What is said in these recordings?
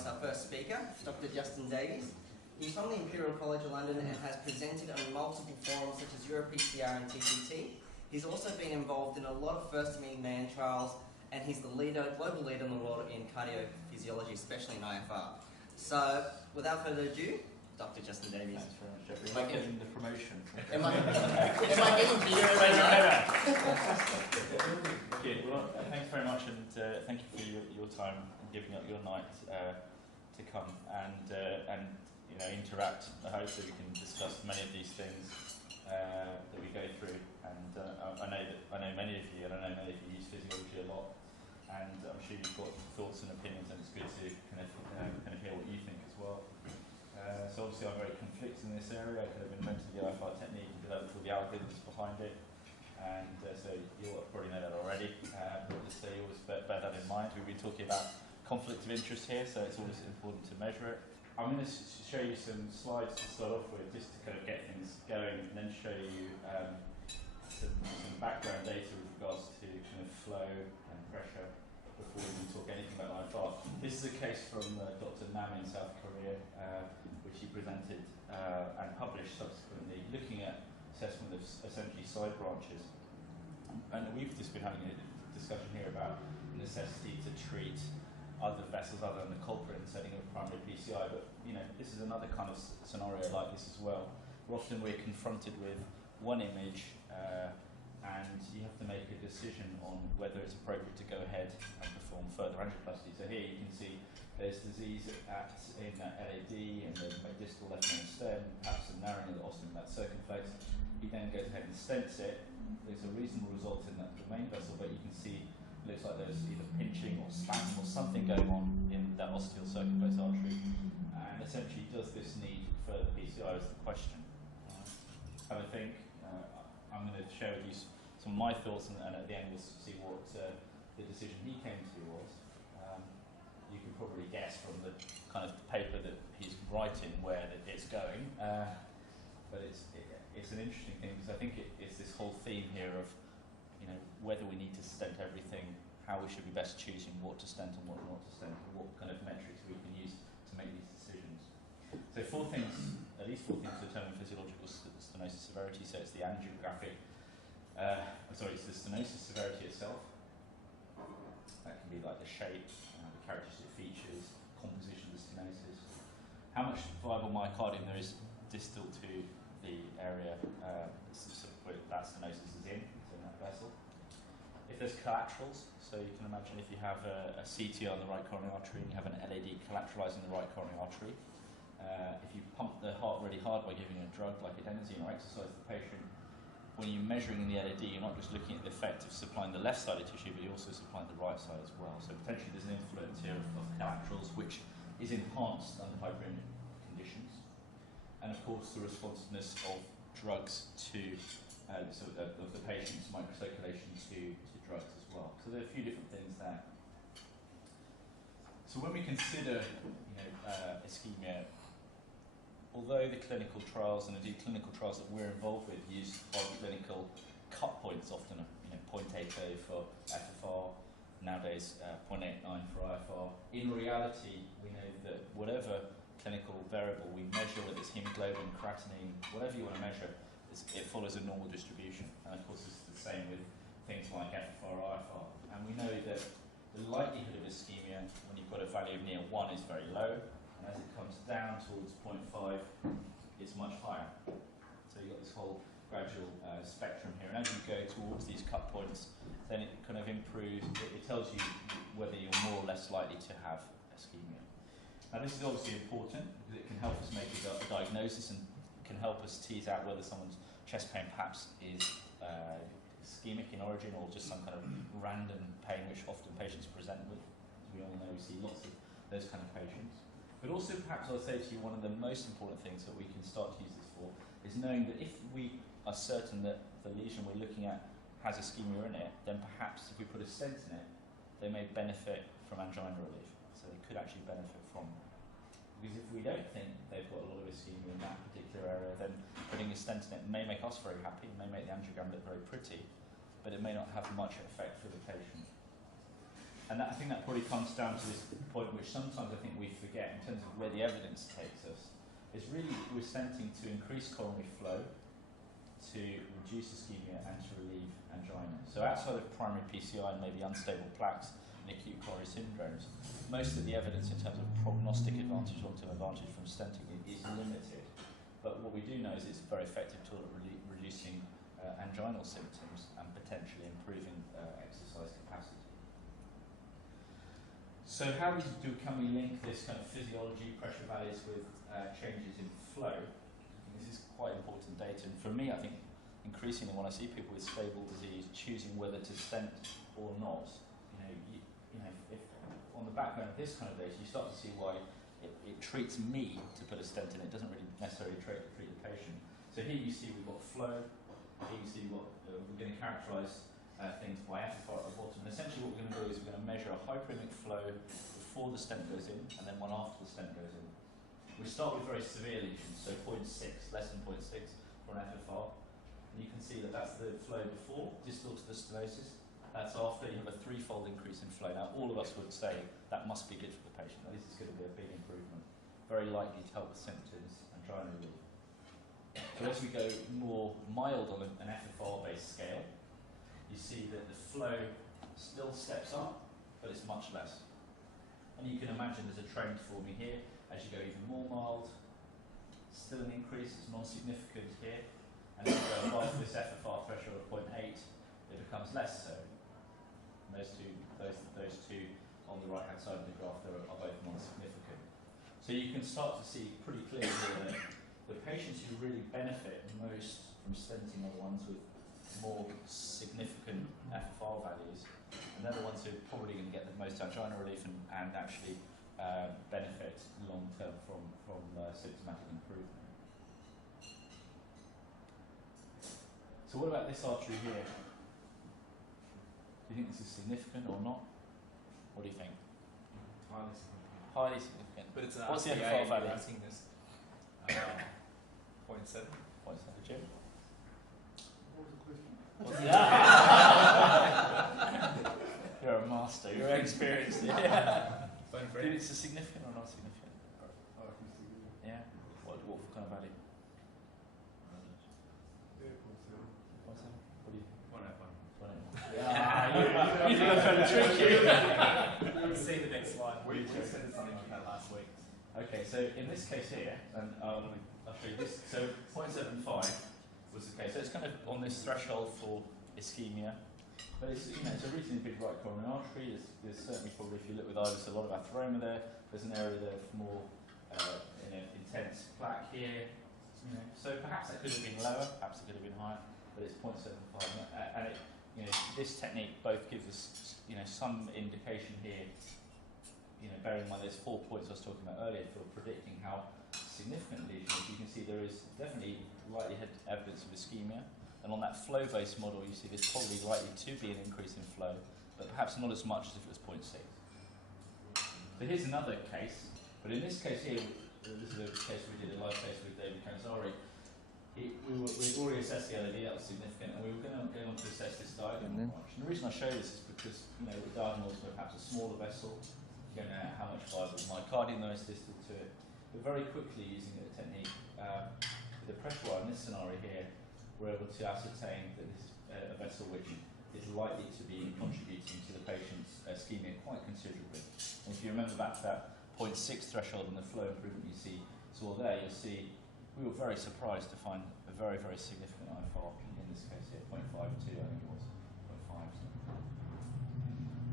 us our first speaker, Dr. Justin Davies. He's from the Imperial College of London and has presented on multiple forums such as EuroPCR and TCT. He's also been involved in a lot of first-in-man trials, and he's the global leader in the world in cardiophysiology, especially in IFR. So, without further ado, Dr. Justin Davies. Thanks very much, Jeffrey. Am I getting the promotion? Am I getting beer right now? Okay, well, thanks very much, and thank you for your time and giving up your night to come and interact. I hope that we can discuss many of these things that we go through. And I know many of you, and I know many of you use physiology a lot, and I'm sure you've got thoughts and opinions, and it's good to kind of hear what you think as well. So obviously I'm very conflicted in this area. I could have invented the IFR technique and developed all the algorithms behind it, and so you'll probably know that already, but just so you always bear that in mind. We've been talking about conflict of interest here, so it's always important to measure it. I'm going to show you some slides to start off with, just to kind of get things going, and then show you some background data with regards to kind of flow and pressure before we can talk anything about IFR. This is a case from Dr. Nam in South Korea, which he presented and published subsequently, looking at assessment of essentially side branches. And we've just been having a discussion here about the necessity to treat other vessels other than the culprit in the setting of primary PCI, but this is another kind of scenario like this as well. Often we're confronted with one image and you have to make a decision on whether it's appropriate to go ahead and perform further angioplasty. So here you can see there's disease in LAD and the distal left main stem, perhaps a narrowing of the ostium that circumflex. He then goes ahead and stents it. There's a reasonable result in that main vessel, but you can see it looks like there's either pinching or spasm or something going on in that ostial circumflex artery. And essentially, does this need further PCI is the question. Have a think. I'm going to share with you some of my thoughts, and at the end we'll see what the decision he came to was. You can probably guess from the kind of paper that he's writing where it's going, but it's an interesting thing, because I think it's this whole theme here of whether we need to stent everything, how we should be best choosing what to stent and what not to stent, and what kind of metrics we can use to make these decisions. So at least four things determine physiological stenosis severity. So it's the angiographic, it's the stenosis severity itself. That can be like the shape, the characteristic features, composition of the stenosis, how much viable myocardium there is distal to the area where that stenosis is in that vessel. If there's collaterals, so you can imagine if you have a CT on the right coronary artery and you have an LAD collateralizing the right coronary artery, if you pump the heart really hard by giving a drug like adenosine or exercise the patient, when you're measuring the LAD, you're not just looking at the effect of supplying the left side of tissue, but you're also supplying the right side as well. So potentially there's an influence here of collaterals, which is enhanced under hyperaemic conditions. And of course the responsiveness of drugs to, of the patient's microcirculation to drugs as well. So there are a few different things there. So when we consider ischemia, although the clinical trials and indeed clinical trials that we're involved with use clinical cut points, often 0.80 for FFR, nowadays 0.89 for IFR, in reality we know that whatever clinical variable we measure, whether it's hemoglobin, creatinine, whatever you want to measure, it follows a normal distribution. And of course this is the same with things like FFR or IFR. And we know that the likelihood of ischemia when you've got a value of near 1 is very low, and as it comes down towards 0.5, it's much higher. So you've got this whole gradual spectrum here, and as you go towards these cut points, then it kind of improves, it tells you whether you're more or less likely to have ischemia. Now this is obviously important because it can help us make a diagnosis and can help us tease out whether someone's chest pain perhaps is ischemic in origin or just some kind of random pain which often patients present with. As we all know, we see lots of those kind of patients. But also perhaps I'll say to you one of the most important things that we can start to use this for is knowing that if we are certain that the lesion we're looking at has ischemia in it, then perhaps if we put a stent in it, they may benefit from angina relief. So they could actually benefit from it. Because if we don't think they've got a lot of ischemia in that particular area, then putting a stent in it may make us very happy, it may make the angiogram look very pretty, but it may not have much effect for the patient. And I think that probably comes down to this point which sometimes I think we forget in terms of where the evidence takes us. Is really we're stenting to increase coronary flow, to reduce ischemia and to relieve angina. So outside of primary PCI and maybe unstable plaques and acute coronary syndromes, most of the evidence in terms of prognostic advantage, long-term advantage from stenting is limited. But what we do know is it's very effective tool at reducing anginal symptoms and potentially improving exercise capacity. So how can we link this kind of physiology, pressure values with changes in flow? This is quite important data, and for me I think increasingly when I see people with stable disease choosing whether to stent or not, if on the background of this kind of data you start to see why it treats me to put a stent in, it doesn't really necessarily treat the patient. So here you see we've got flow, here you see we're going to characterise things by FFR at the bottom, and essentially what we're going to do is we're going to measure a hyperaemic flow before the stent goes in and then one after the stent goes in. We start with very severe lesions, so 0.6, less than 0.6 for an FFR. And you can see that that's the flow before, distal to the stenosis. That's after. You have a threefold increase in flow. Now, all of us would say that must be good for the patient. Now, this is going to be a big improvement. Very likely to help with symptoms and angina relief. So as we go more mild on an FFR-based scale, you see that the flow still steps up, but it's much less. And you can imagine there's a trend forming here. As you go even more mild, still an increase, it's non-significant here, and as you go above this FFR threshold of 0.8, it becomes less so. And those two on the right-hand side of the graph are both non-significant. So you can start to see pretty clearly here that the patients who really benefit most from stenting are the ones with more significant FFR values, and they're the ones who are probably going to get the most angina relief and actually benefit long-term from symptomatic improvement. So what about this artery here? Do you think this is significant or not? What do you think? Highly significant. Highly significant. But it's what's the FFR value? Asking this. 0.7. 0.7, Jim? What was the question? You're a master. You're experienced. Yeah. Do you think it's significant or not significant? Yeah. What kind of value? 0.7. What do you? 1.1. Yeah. You think I'm trying to trick you? Let's see the next slide. We said something like that last week. Okay, so in this case here, and I'll show you this. So 0.75 was the case. So it's kind of on this threshold for ischemia. But it's, it's a reasonably big right coronary artery. There's certainly probably, if you look with IVUS, a lot of atheroma there. There's an area there of more intense plaque here. So perhaps that could have been lower, perhaps it could have been higher, but it's 0.75. And this technique both gives us some indication here. Bearing in mind there's 4 points I was talking about earlier for predicting how significant lesions. You can see there is definitely likelihood evidence of ischemia. And on that flow-based model, you see there's probably likely to be an increase in flow, but perhaps not as much as if it was 0.6. So here's another case, but in this case here, this is a case we did, a live case with David Canzari. We'd already assessed the LAD, that was significant, and we were going on to assess this diagonal branch. And the reason I show this is because the diagonals were perhaps a smaller vessel. You don't know how much viable myocardium there is distal to it. But very quickly, using the technique, with the pressure wire in this scenario here, we're able to ascertain that this is a vessel which is likely to be contributing to the patient's ischemia quite considerably. And if you remember back to that 0.6 threshold and the flow improvement you saw there, you'll see we were very surprised to find a very, very significant IFR in this case here, 0.52 I think it was, 0.5.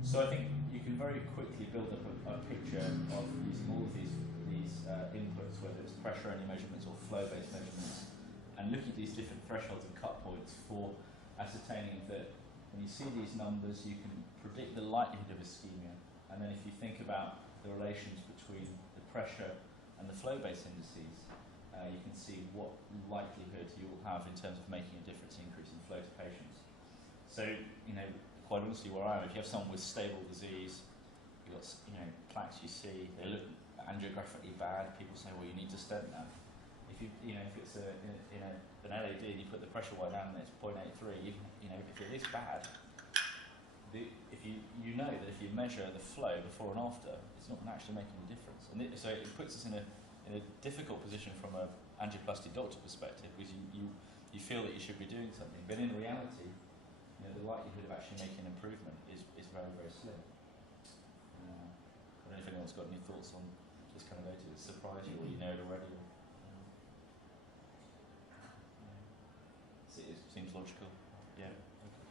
So I think you can very quickly build up a picture of using all of these inputs, whether it's pressure-only measurements or flow-based measurements, and looking at these different thresholds and cut points for ascertaining that when you see these numbers, you can predict the likelihood of ischemia. And then if you think about the relations between the pressure and the flow-based indices, you can see what likelihood you will have in terms of making a difference in increasing flow to patients. So, quite honestly, where I am, if you have someone with stable disease, you've got, plaques you see, they look angiographically bad, people say, well, you need to stent now. If if it's an LAD and you put the pressure wire down and it's 0.83, if it is bad, if you know that if you measure the flow before and after, it's not going to actually make any difference. And so it puts us in a difficult position from a angioplasty doctor perspective, because you feel that you should be doing something, but in reality, the likelihood of actually making an improvement is very, very slim. I don't know if anyone's got any thoughts on this kind of data. Does it surprise you, or you know it already? It seems logical. Yeah. Okay.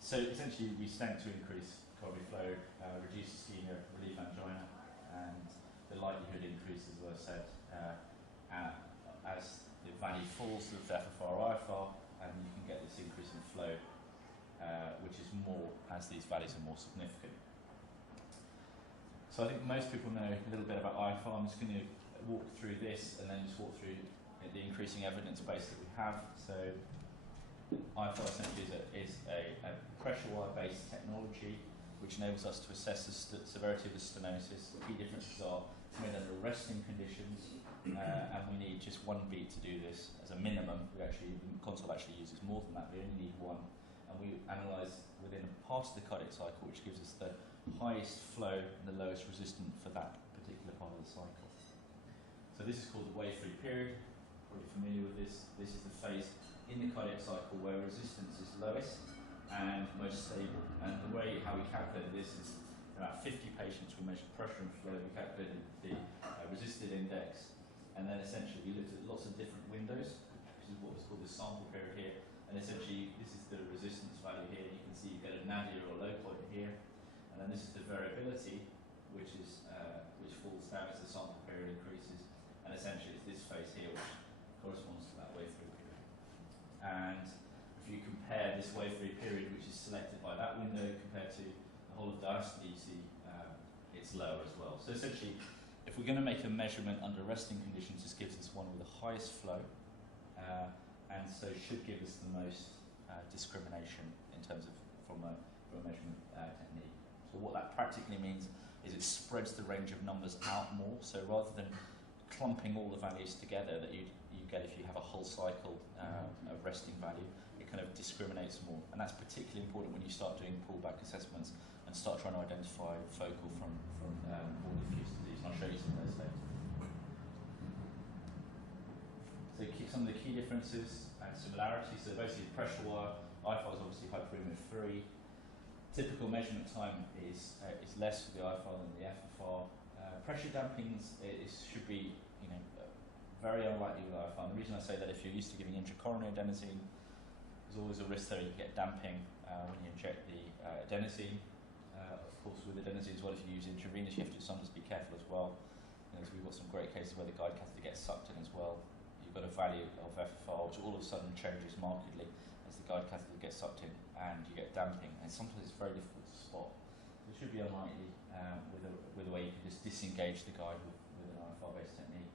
So essentially, we stent to increase coronary flow, reduce ischemia, relieve angina, and the likelihood increases, as I said, as the value falls of the FFR or IFR, and you can get this increase in flow, which is more as these values are more significant. So I think most people know a little bit about IFR. I'm just going to walk through this and then just walk through the increasing evidence base that we have. So IFR essentially is a pressure wire based technology which enables us to assess the severity of the stenosis. The key differences are it's made under resting conditions, and we need just one beat to do this as a minimum. The console actually uses more than that, we only need one. And we analyse within a part of the cardiac cycle, which gives us the highest flow and the lowest resistance for that particular part of the cycle. So this is called the wave-free period. Probably familiar with this. This is the phase in the cardiac cycle where resistance is lowest and most stable. And the way how we calculated this is about 50 patients, we measured pressure and flow, we calculated the resisted index, and then essentially we looked at lots of different windows, which is what was called the sample period here. And essentially this is the resistance value here. You can see you get a nadir or low point here, and then this is the variability, which falls down as the sample period increases, and essentially it's this phase here which corresponds to that wave-free period. And if you compare this wave-free period, which is selected by that window, compared to the whole of diastole, you see it's lower as well. So essentially, if we're going to make a measurement under resting conditions, this gives us one with the highest flow, and so should give us the most discrimination in terms of from a measurement technique. So what that practically means is it spreads the range of numbers out more. So rather than clumping all the values together that you get if you have a whole cycle of resting value, it kind of discriminates more. And that's particularly important when you start doing pullback assessments and start trying to identify focal from more diffuse disease. And I'll show you some of those later. So some of the key differences and similarities. So basically pressure wire, IFR is obviously hyperaemic free. Typical measurement time is less for the IFR than the FFR. Pressure dampings should be very unlikely with IFR. And the reason I say that, if you're used to giving intracoronary adenosine, there's always a risk there you get damping when you inject the adenosine. Of course, with adenosine as well, if you use intravenous, you have to sometimes be careful as well. So we've got some great cases where the guide catheter gets sucked in as well. You've got a value of FFR which all of a sudden changes markedly as the guide catheter gets sucked in, and you get damping. And sometimes it's very difficult to spot. So it should be unlikely with a way you can just disengage the guide with an IFR-based technique.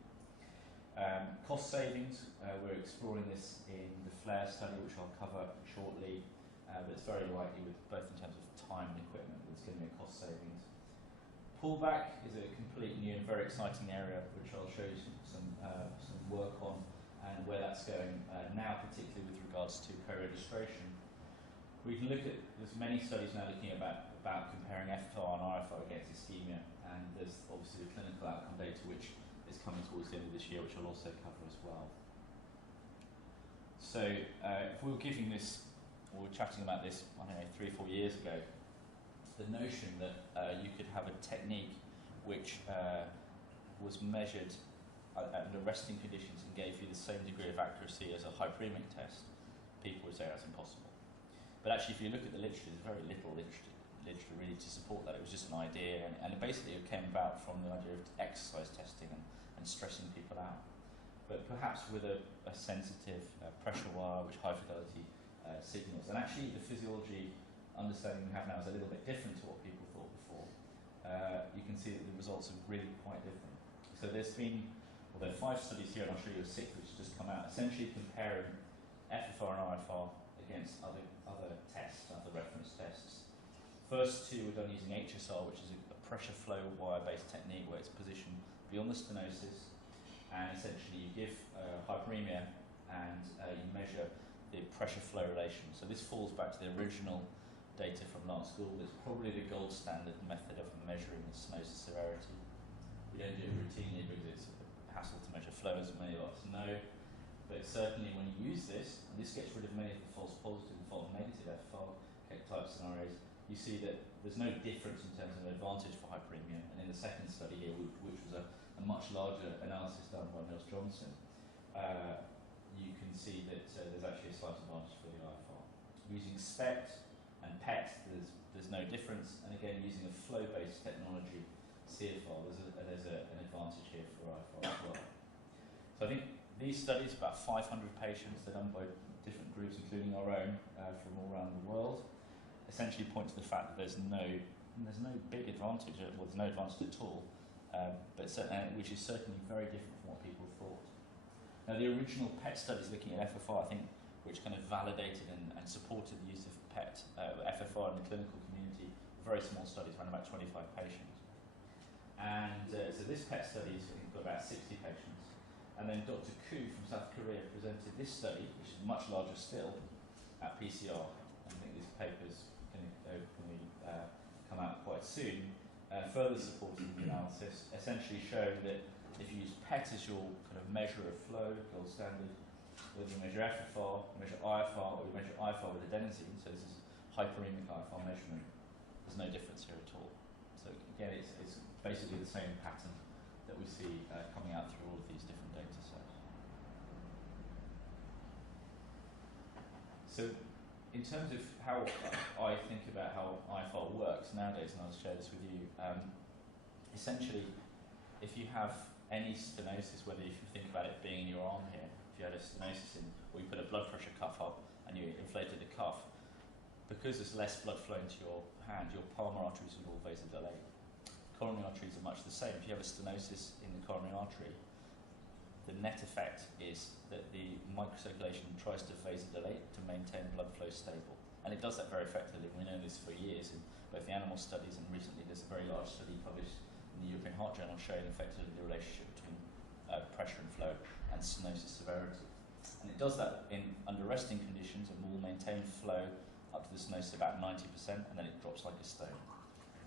Cost savings, we're exploring this in the FLAIR study, which I'll cover shortly, but it's very likely, with both in terms of time and equipment, there's going to be a cost savings. Pullback is a completely new and very exciting area, which I'll show you some work on, and where that's going now, particularly with regards to co-registration. We can look at, there's many studies now looking about comparing FFR and IFR against ischemia, and there's obviously the clinical outcome data which is coming towards the end of this year, which I'll also cover as well. So if we were giving this, or we were chatting about this, I don't know, 3 or 4 years ago, the notion that you could have a technique which was measured under resting conditions and gave you the same degree of accuracy as a hyperaemic test, people would say that's impossible. But actually, if you look at the literature, there's very little literature really to support that. It was just an idea, and basically it came about from the idea of exercise testing and stressing people out. But perhaps with a sensitive pressure wire, which high fidelity signals. And actually the physiology understanding we have now is a little bit different to what people thought before. You can see that the results are really quite different. So there are 5 studies here, and I'll show you a 6th which has just come out, essentially comparing FFR and IFR against other tests, other reference tests. First 2 were done using HSR, which is a pressure flow wire-based technique where it's positioned beyond the stenosis, and essentially you give hyperaemia and you measure the pressure flow relation. So this falls back to the original data from Lance School. It's probably the gold standard method of measuring the stenosis severity. We don't do it routinely because it's a hassle to measure flow, as many of us know. But certainly when you use this, and this gets rid of many of the false positive and false negative FFR type scenarios, you see that there's no difference in terms of advantage for hyperaemia. And in the second study here, which was a much larger analysis done by Mills Johnson, you can see that there's actually a slight advantage for the IFR. Using SPECT and PET, there's no difference. And again, using a flow-based technology, CFR, there's an advantage here for IFR as well. So I think these studies, about 500 patients, they're done by different groups, including our own, from all around the world, essentially point to the fact that there's no big advantage, well, there's no advantage at all, which is certainly very different from what people thought. Now, the original PET studies looking at FFR, I think, which kind of validated and supported the use of PET, FFR in the clinical community, very small studies, around about 25 patients. And so this PET study has got about 60 patients. And then Dr. Koo from South Korea presented this study, which is much larger still, at PCR. I think these papers can hopefully come out quite soon, further supporting the analysis, essentially showing that if you use PET as your kind of measure of flow, gold standard, whether you measure FFR, measure IFR, or you measure IFR with adenosine, so this is hyperaemic IFR measurement, there's no difference here at all. So again, it's basically the same pattern that we see coming out through all of these different data sets. So in terms of how I think about how IFR works nowadays, and I'll share this with you, essentially, if you have any stenosis, whether if you think about it being in your arm here, if you had a stenosis in, or you put a blood pressure cuff up and you inflated the cuff, because there's less blood flow into your hand, your palmar arteries will all vasodilate. Coronary arteries are much the same. If you have a stenosis in the coronary artery, the net effect is that the microcirculation tries to vasodilate to maintain blood flow stable. And it does that very effectively. We know this for years in both the animal studies, and recently there's a very large study published in the European Heart Journal showing effectively the relationship between pressure and flow and stenosis severity. And it does that under resting conditions, and will maintain flow up to the stenosis about 90%, and then it drops like a stone.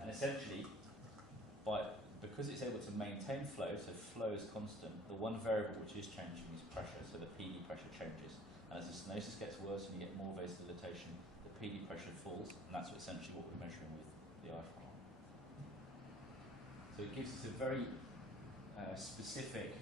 And essentially, because it's able to maintain flow, so flow is constant, the one variable which is changing is pressure, so the PD pressure changes. And as the stenosis gets worse and you get more vasodilatation, the PD pressure falls, and that's essentially what we're measuring with the IFR. So it gives us a very specific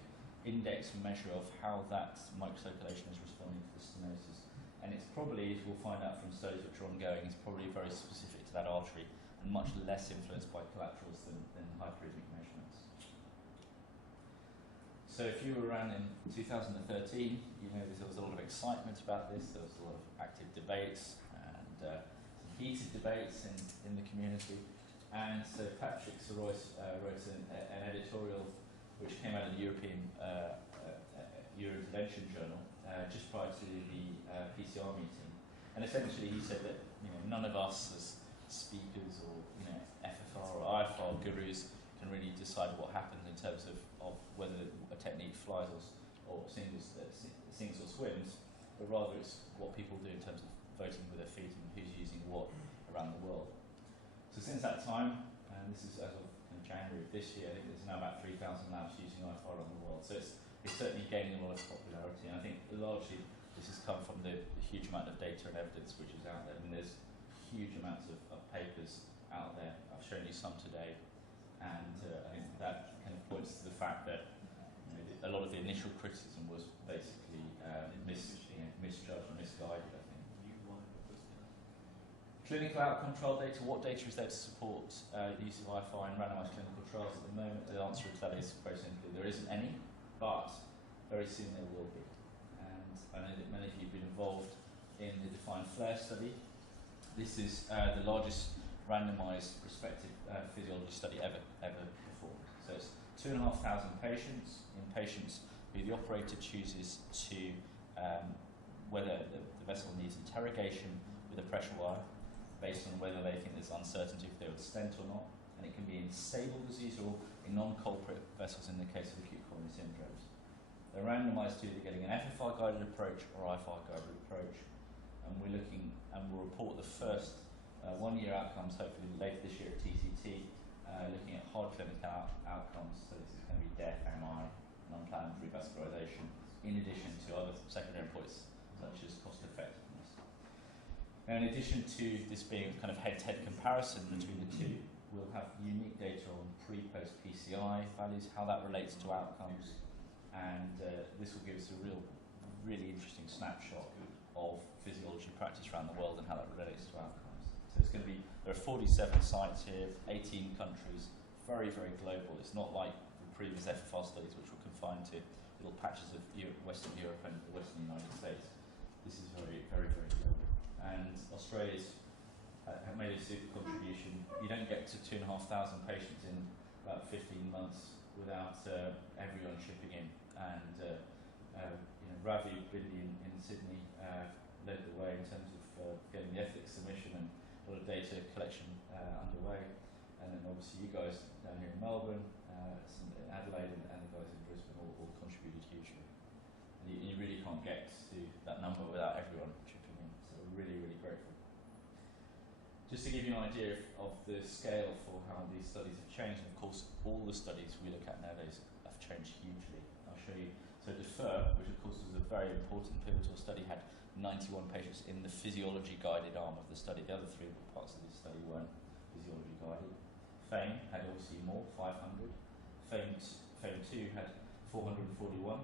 index measure of how that microcirculation is responding to the stenosis. And it's probably, as we'll find out from studies which are ongoing, it's probably very specific to that artery and much less influenced by collaterals than hyperaemic measurements. So if you were around in 2013, you know there was a lot of excitement about this, there was a lot of active debates and some heated debates in the community. And so Patrick Sorois wrote an editorial which came out of the European Eurointervention Journal just prior to the PCR meeting. And essentially he said that none of us as speakers or FFR or IFR gurus can really decide what happens in terms of whether a technique flies or sinks or swims, but rather it's what people do in terms of voting with their feet and who's using what around the world. So since that time, and this is as of January of this year, I think there's now about 3,000 labs using IFR around the world. So it's certainly gaining a lot of popularity. And I think largely this has come from the huge amount of data and evidence which is out there. I mean, there's huge amounts of papers out there. I've shown you some today. And I think that kind of points to the fact that a lot of the initial criticism was basically misjudged and misguided, I think. Clinical outcome trial data, what data is there to support the use of IFR in randomised clinical trials at the moment? The answer to that is very simply there isn't any, but very soon there will be. And I know that many of you have been involved in the defined FLAIR study. This is the largest randomised prospective physiology study ever performed. So it's 2,500 patients, in patients who the operator chooses to whether the vessel needs interrogation with a pressure wire, based on whether they think there's uncertainty if they would stent or not, and it can be in stable disease or in non-culprit vessels in the case of acute coronary syndromes. They're randomised to either getting an FFR-guided approach or IFR-guided approach, and we'll report the first 1-year outcomes, hopefully later this year at TCT, looking at hard clinical outcomes. So this is going to be death, MI, and unplanned revascularization, in addition to other secondary endpoints such as cost effectiveness. Now, in addition to this being a kind of head-to-head comparison between the two, we'll have unique data on pre-post PCI values, how that relates to outcomes, and this will give us a really interesting snapshot of physiology practice around the world and how that relates to outcomes. So it's going to be, there are 47 sites here, 18 countries, very, very global. It's not like the previous FFR studies, which were confined to little patches of Western Europe and the Western United States. This is very, very, very global. And Australia's have made a super contribution. You don't get to 2,500 patients in about 15 months without everyone chipping in. And Ravi Bindi in Sydney led the way in terms of getting the ethics submission and a lot of data collection underway. And then obviously you guys down here in Melbourne, some in Adelaide, and the guys in Brisbane all contributed hugely. And you really can't get to that number without everyone chipping in. So we're really, really grateful. Just to give you an idea of the scale for how these studies have changed, and of course all the studies we look at nowadays have changed hugely. I'll show you. So DEFER, which of course was a very important pivotal study, had 91 patients in the physiology guided arm of the study. The other 3 parts of the study weren't physiology guided. FAME had obviously more, 500. FAME 2 had 441.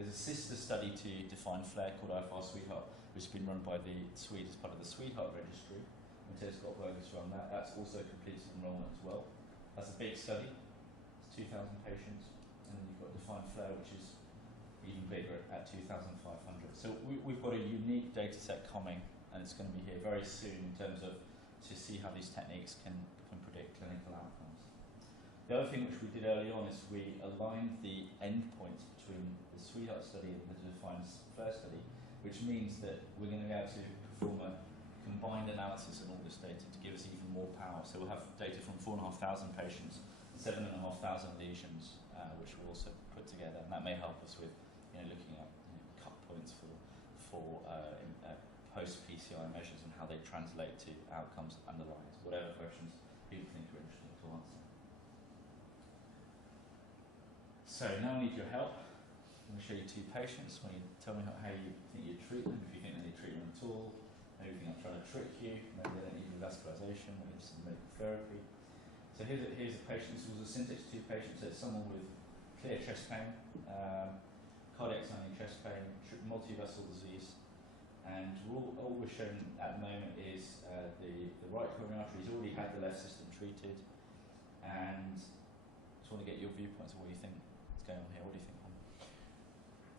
There's a sister study to define FLAIR called IFR Sweetheart, which has been run by the Swede as part of the Sweetheart Registry. Matthias Gottberg has run that. That's also completed enrollment as well. That's a big study. It's 2,000 patients. And then you've got Define FLAIR, which is even bigger at 2,500. So we've got a unique data set coming, and it's going to be here very soon in terms of to see how these techniques can predict clinical outcomes. The other thing which we did early on is we aligned the endpoints between the Sweetheart study and the Define FLAIR study, which means that we're going to be able to perform a combined analysis of all this data to give us even more power. So we'll have data from 4,500 patients, 7,500 lesions, which we'll also put together, and that may help us with looking at cut points for post-PCI measures and how they translate to outcomes underlying. So whatever questions people think are interesting to answer. So now I need your help. I'm going to show you 2 patients. When you tell me how you think you treat them, if you think they need treatment at all, maybe you think I'm trying to trick you, maybe they don't need revascularization, maybe some medical therapy. So here's a patient. This was a Syntax 2 patient, so it's someone with clear chest pain, cardiac sounding chest pain, multivessel disease, and all we're showing at the moment is the right coronary artery. He's already had the left system treated, and just want to get your viewpoints of what you think is going on here. What do you think?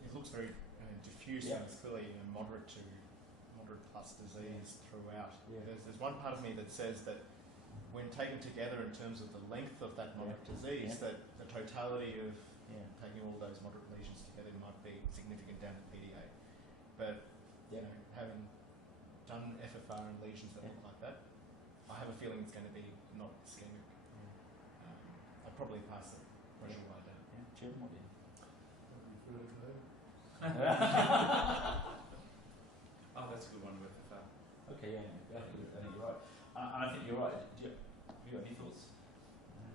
It looks very diffuse, Yeah. and it's clearly moderate plus disease throughout. Yeah. There's one part of me that says that when taken together in terms of the length of that moderate disease, that the totality of taking all those moderate lesions together might be significant down to PDA. But having done FFR and lesions that look like that, I have a feeling it's going to be not ischemic. I'd probably pass the pressure right down. Yeah. Jim, what do you Oh, that's a good one with FFR. Okay, I think you're right. I think you're right. Have you got any thoughts?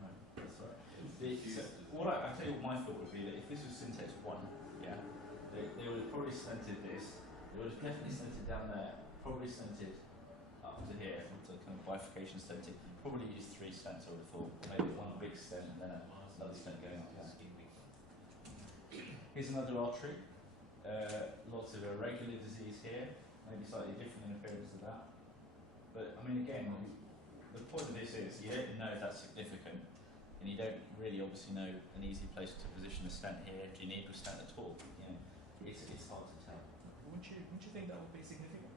No, that's right. I tell you what my thought would be that if this was Syntax 1, they would have probably stented this. They would have definitely stented down there, probably stented up to here, to kind of bifurcation stenting. Probably used 3 stents, I would have thought. Maybe one big stent and then another stent going up there. Here's another artery. Lots of irregular disease here, maybe slightly different in appearance to that. But I mean, again, the point of this is you don't know if that's significant, and you don't really obviously know an easy place to position a stent here. Do you need a stent at all? It's hard to tell. Wouldn't you think that would be significant?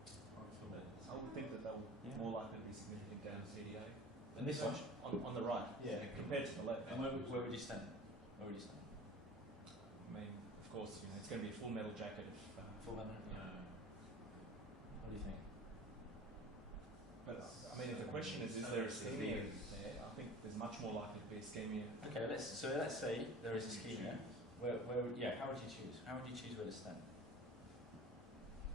I would think that would more likely to be significant down to CDA. And this one on the right, compared to the left. And where would you stent? Where would you stent? I mean, of course, it's going to be a full metal jacket. Full metal. What do you think? But I mean, if the question is there ischemia there? I think there's much more likely to be ischemia. Okay, let's say there is ischemia. How would you choose? How would you choose where to stent?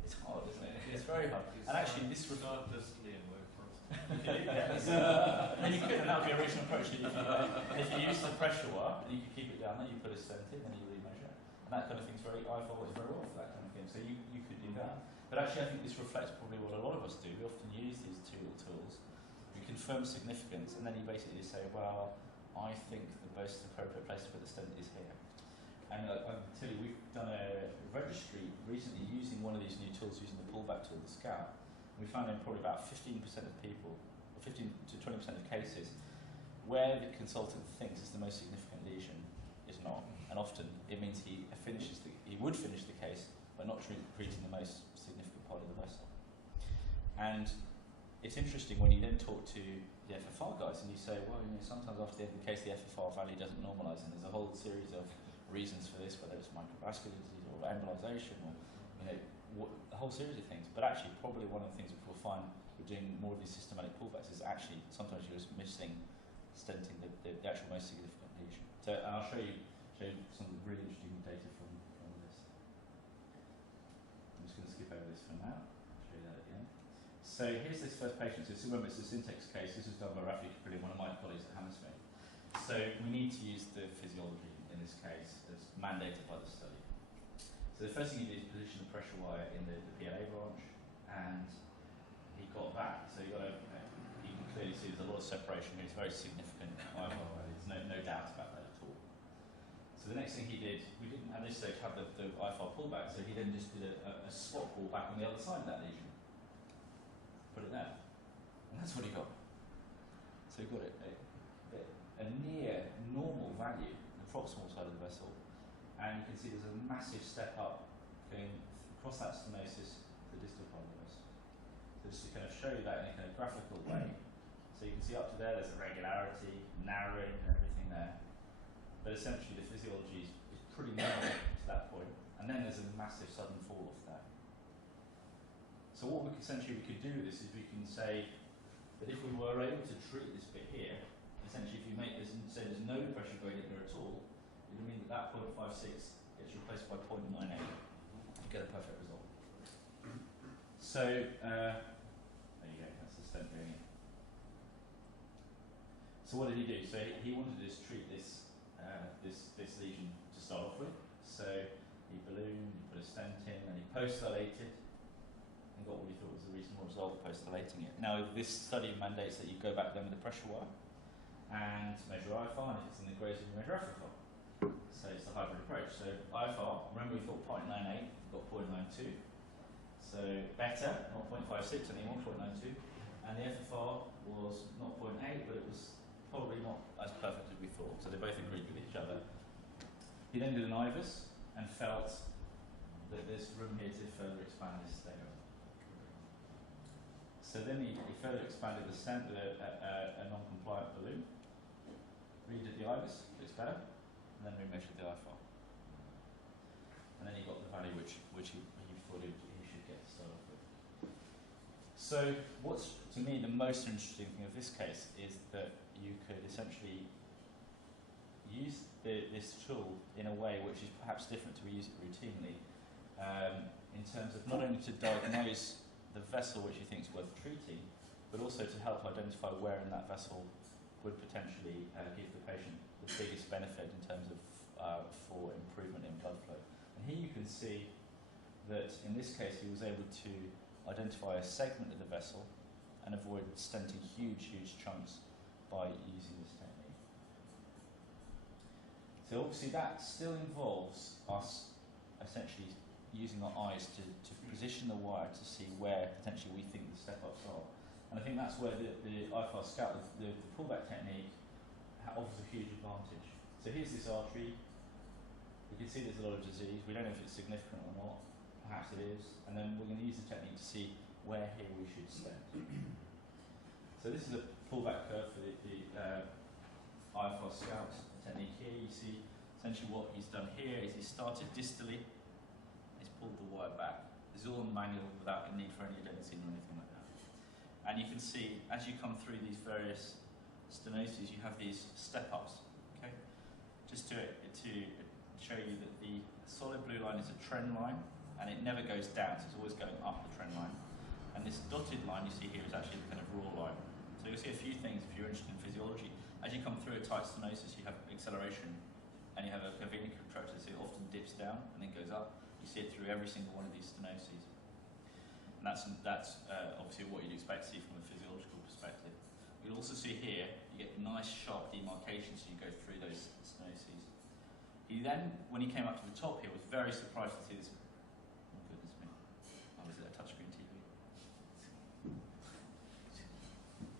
It's hard, isn't it? It's very hard. And actually, this would start distally and work from. and then you could, and that would be a regional approach. If you use the pressure wire, and you could keep it down there, you put a stent in, and you remeasure. And that kind of thing's very, I thought was very well for that kind of thing. So you could do that. But actually, I think this reflects probably what a lot of us do. We often use these two little tools. We confirm significance, and then you basically say, well, I think the most appropriate place to put the stent is here. And I can tell you, we've done a registry recently using one of these new tools, using the pullback tool, the Scout. We found in probably about 15% of people, or 15 to 20% of cases, where the consultant thinks is the most significant lesion is not. And often it means he would finish the case, but not treating the most significant part of the vessel. And it's interesting when you then talk to the FFR guys and you say, well, sometimes after the end of the case, the FFR value doesn't normalise, and there's a whole series of reasons for this, whether it's microvascular disease or embolisation or a whole series of things. But actually, probably one of the things that we'll find with doing more of these systematic pullbacks is actually sometimes you're just missing stenting the actual most significant lesion. So, and I'll show you some really interesting data from this. I'm just going to skip over this for now. I'll show you that at the end. So here's this first patient. So remember, it's a syntax case. This was done by Rafi Caprilli, one of my colleagues at Hammersmith. So we need to use the physiology in this case as mandated by the study. So the first thing you do is position the pressure wire in the PLA branch, and he got back. So you can clearly see there's a lot of separation here. It's very significant. There's no doubt about that at all. So the next thing he did, we didn't at this stage have the IFR pullback, so he then just did a spot pull back on the other side of that lesion. Put it there, and that's what he got. So he got a near normal value, the proximal side of the vessel, and you can see there's a massive step up going across that stenosis to the distal part of the vessel. So just to kind of show you that in a kind of graphical way. So you can see up to there, there's a regularity, narrowing, and everything there. But essentially, the physiology is pretty narrow to that point, and then there's a massive sudden fall off there. So what we could do with this is we can say that if we were able to treat this bit here, essentially if you make this and say there's no pressure gradient there at all, it would mean that 0.56 gets replaced by 0.98. You get a perfect result. So there you go, that's the stent going in. So what did he do? So he wanted to just treat this lesion to start off with. So he ballooned, he put a stent in, and he post-dilated, and got what he thought was a reasonable result post-dilating it. Now this study mandates that you go back then with the pressure wire and measure IFR, and if it's in the greys, you measure FFR. So it's the hybrid approach. So IFR, remember we thought 0.98, we got 0.92. So better, not 0.56 anymore, 0.92. And the FFR was not 0.8, but it was probably not as perfect as we thought. So they both agreed with each other. He then did an IVUS and felt that there's room here to further expand this stego. So then he further expanded the stent with a non-compliant balloon. Redid the IVUS, it's better, and then remeasured the IFR. And then he got the value which he thought he should get to start off with. So what's, to me, the most interesting thing of this case is that you could essentially use this tool in a way which is perhaps different to we use it routinely, in terms of not only to diagnose the vessel which you think is worth treating, but also to help identify where in that vessel would potentially give the patient the biggest benefit in terms of for improvement in blood flow. And here you can see that in this case he was able to identify a segment of the vessel and avoid stenting huge chunks by using this technique. So obviously that still involves us essentially using our eyes to position the wire to see where potentially we think the step-ups are. And I think that's where the IFR Scout, the pullback technique, offers a huge advantage. So here's this artery. You can see there's a lot of disease. We don't know if it's significant or not. Perhaps it is. And then we're going to use the technique to see where here we should stent. So this is a pullback curve for the IFR Scout technique here. You see essentially what he's done here is he started distally. He's pulled the wire back. This is all in manual without a need for any adenosine or anything like that. And you can see as you come through these various stenoses, you have these step-ups. Okay, just to show you that the solid blue line is a trend line, and it never goes down, so it's always going up the trend line. And this dotted line you see here is actually the kind of raw line. So you'll see a few things if you're interested in physiology. As you come through a tight stenosis, you have acceleration, and you have a vena contractor, so it often dips down and then goes up. You see it through every single one of these stenoses. And that's obviously what you'd expect to see from a physiological perspective. You'll also see here, you get nice sharp demarcations as you go through those stenoses. He then, when he came up to the top here, was very surprised to see this. Oh goodness me. Oh, is it a touchscreen TV?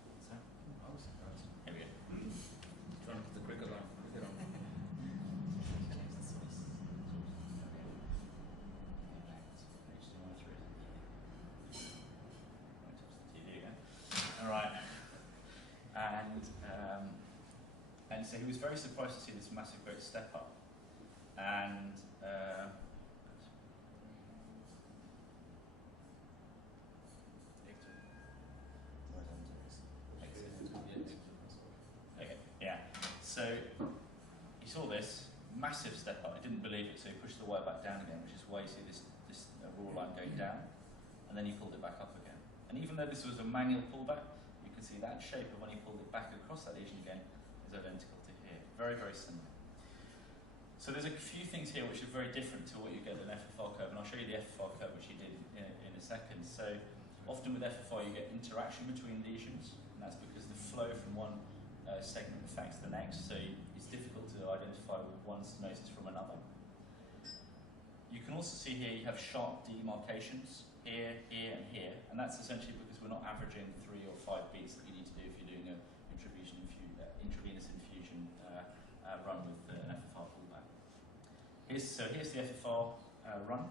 What's that? I was surprised. Here we go. Trying to put the cricket on. All right. And so he was very surprised to see this massive great step up. And okay, yeah. So he saw this massive step up. He didn't believe it, so he pushed the wire back down again, which is why you see this raw line going down, and then he pulled it back up again. And even though this was a manual pullback, you can see that shape of when he pulled it back across that lesion again is identical to here. Very, very similar. So there's a few things here which are very different to what you get in an FFR curve, and I'll show you the FFR curve which he did in a second. So often with FFR you get interaction between lesions, and that's because the flow from one segment affects the next, so it's difficult to identify one stenosis from another. You can also see here you have sharp demarcations here, here, and here, and that's essentially because we're not averaging 3 or 5 beats that you need to do if you're doing an intravenous infusion run with an FFR pullback. Here's the FFR run,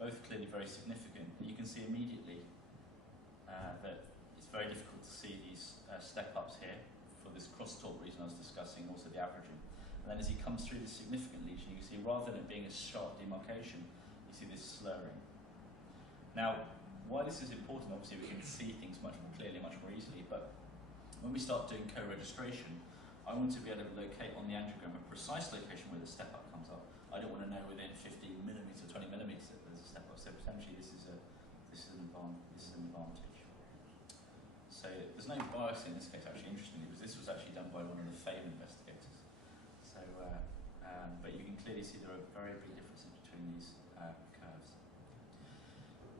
both clearly very significant. You can see immediately that it's very difficult to see these step-ups here for this crosstalk reason I was discussing, also the averaging. And then as he comes through this significant lesion, you can see rather than it being a sharp demarcation, you see this slurring. Now, why this is important, obviously we can see things much more clearly, much more easily, but when we start doing co-registration, I want to be able to locate on the angiogram a precise location where the step-up comes up. I don't want to know within 15 millimetres or 20 millimetres that there's a step-up, so potentially this is an advantage. So there's no bias in this case, actually, interestingly, because this was actually done by one of the FLAIR investigators. So, but you can clearly see there are very big differences between these curves.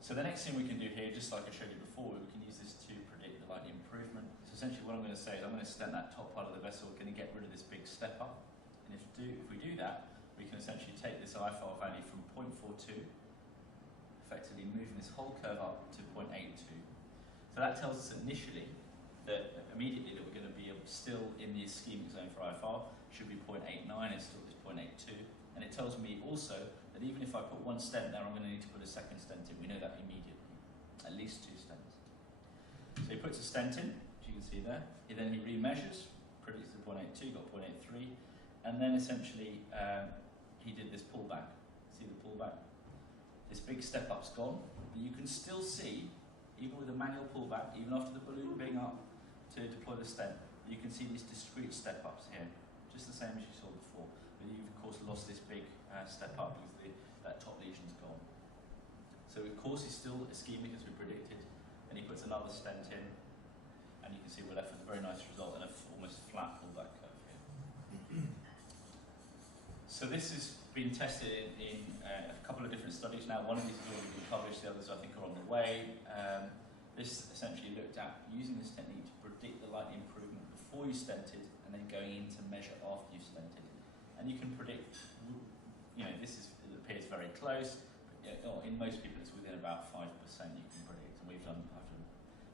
So the next thing we can do here, just like I showed you before, we can use this to predict the likely improvement. So essentially what I'm going to say is I'm going to stent that top part of the vessel, we're going to get rid of this big step up. And if we do that, we can essentially take this IFR value from 0.42, effectively moving this whole curve up to 0.82. So that tells us initially that immediately that we're going to be still in the ischemic zone for IFR, should be 0.89, it's still this 0.82. And it tells me also that even if I put one stent there, I'm going to need to put a second stent in. We know that immediately, at least 2 stents. So he puts a stent in, as you can see there. Then he remeasures, predicts the 0.82, got 0.83, and then essentially he did this pullback. See the pullback? This big step up's gone, but you can still see, even with a manual pullback, even after the balloon being up to deploy the stent, you can see these discrete step ups here, just the same as you saw before. But you've of course lost this big step up because that top lesion's gone. So of course he's still ischemic as we predicted, and he puts another stent in, and you can see we're left with a very nice result and a almost flat pullback curve here. So this has been tested in a couple of different studies now. One of these has already been published, the others I think are on the way. This essentially looked at using this technique to predict the likely improvement before you stented and then going in to measure after you stented. And you can predict, it appears very close, but in most people it's within about 5% you can predict. And I've done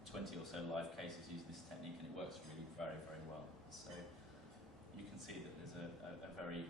20 or so live cases using this technique, and it works really very, very well. So you can see that there's a very